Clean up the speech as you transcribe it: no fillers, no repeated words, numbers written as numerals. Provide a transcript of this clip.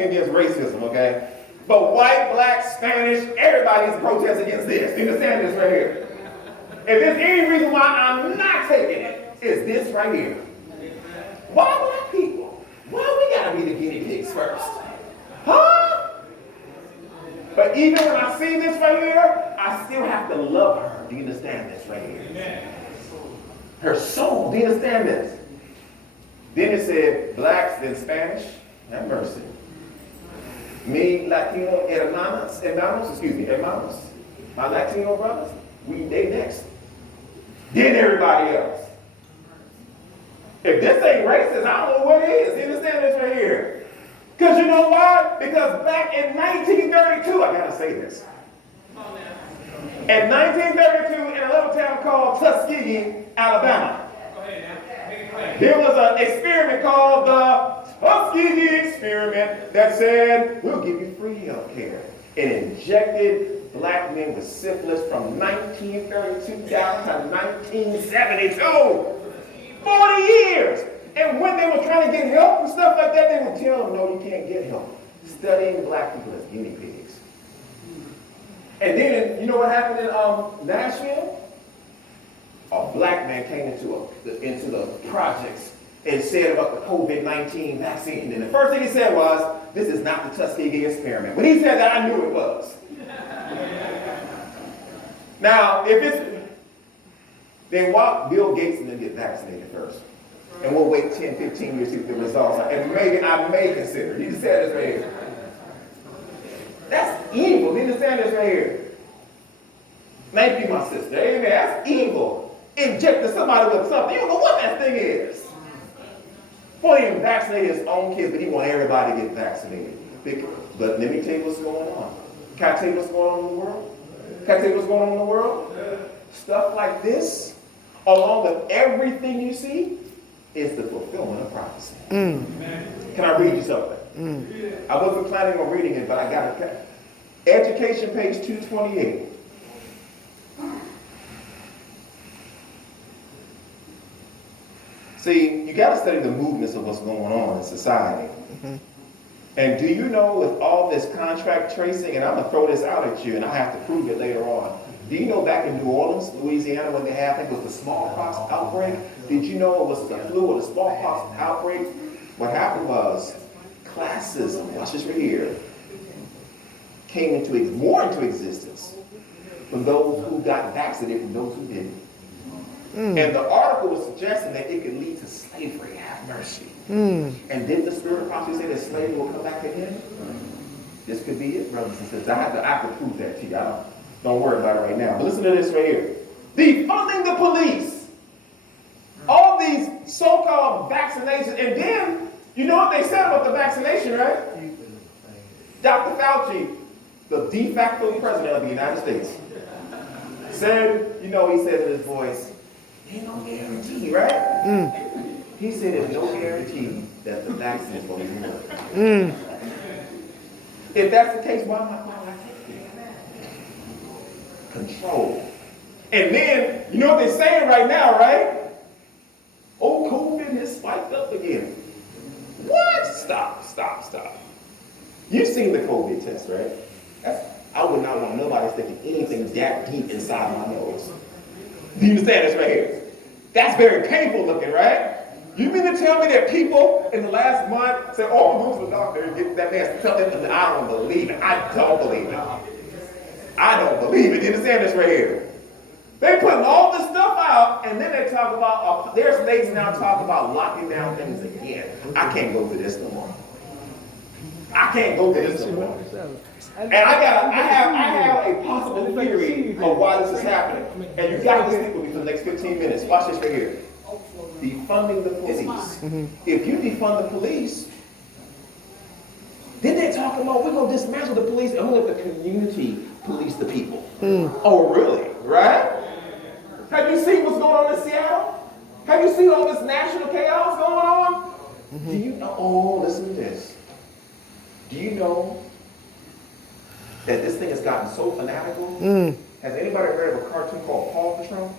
protesting against racism, okay? But white, black, Spanish, everybody's protesting against this. You understand this right here? If there's any reason why I'm not taking it, it's this right here. Why black people? Why we gotta be the guinea pigs first? Huh? But even when I see this right here, I still have to love her. Do you understand this right here? Her soul, do you understand this? Then it said, blacks, then Spanish. Have mercy. Me, Latino, hermanos, my Latino brothers, they next. Then everybody else. If this ain't racist, I don't know what is. You understand this right here? Because you know why? Because back in 1932, I gotta say this. In 1932, in a little town called Tuskegee, Alabama, there was an experiment called the Tuskegee experiment that said, we'll give you free health care. It injected black men with syphilis from 1932 down to 1972. 40 years. And when they were trying to get help and stuff like that, they would tell them, no, you can't get help. Studying black people as guinea pigs. And then, you know what happened in Nashville? A black man came into the projects and said about the COVID-19 vaccine. And the first thing he said was, this is not the Tuskegee experiment. When he said that, I knew it was. Now, if it's, then why Bill Gates and them get vaccinated first? And we'll wait 10, 15 years to see what the results are. And maybe I may consider. You understand this right here? That's evil. You understand this right here? Thank you, my sister. Amen. That's evil. Injecting somebody with something. You don't know what that thing is. Boy, he didn't vaccinate his own kids, but he want everybody to get vaccinated. But let me tell you what's going on. Can I tell you what's going on in the world? Can I tell you what's going on in the world? Stuff like this, along with everything you see, is the fulfillment of prophecy. Can I read you something? I wasn't planning on reading it, but I got it. Education, page 228. See, you got to study the movements of what's going on in society. And do you know, with all this contract tracing, and I'm going to throw this out at you, and I have to prove it later on. Do you know back in New Orleans, Louisiana, when they had, I think it was the smallpox outbreak? Did you know it was the flu or the smallpox outbreak? What happened was, classism, watch this right here, came more into existence from those who got vaccinated from those who didn't. And the article was suggesting that it could lead to slavery. Have mercy. And did the spirit of prophecy say that slavery will come back again? This could be it, brothers and sisters. I have to prove that to you. Don't worry about it right now. But listen to this right here. Defunding the police. All these so-called vaccinations. And then, you know what they said about the vaccination, right? Dr. Fauci, the de facto president of the United States, said, you know, he said in his voice, ain't no guarantee, right? He said there's no guarantee that the vaccine is going to work. If that's the case, why not take it? Control. And then, you know what they're saying right now, right? Oh, COVID has spiked up again. What? Stop. You've seen the COVID test, right? I would not want nobody sticking anything that deep inside my nose. Do you understand this right here? That's very painful looking, right? You mean to tell me that people in the last month said, oh, go to the doctor and get that man, tell them, I don't believe it. I don't believe it. I don't believe it. You understand this right here? They putting all this stuff out, and then they talk about, their states now talk about locking down things again. I can't go through this no more. I can't go through this no more. And I have a possible theory of why this is happening. And you got to stick with me for the next 15 minutes. Watch this right here. Defunding the police. If you defund the police, then they're talking about we're going to dismantle the police and we'll let the community police the people. Oh, really? Right? Have you seen what's going on in Seattle? Have you seen all this national chaos going on? Do you know? Oh, listen to this. Do you know that this thing has gotten so fanatical? Has anybody heard of a cartoon called Paw Patrol?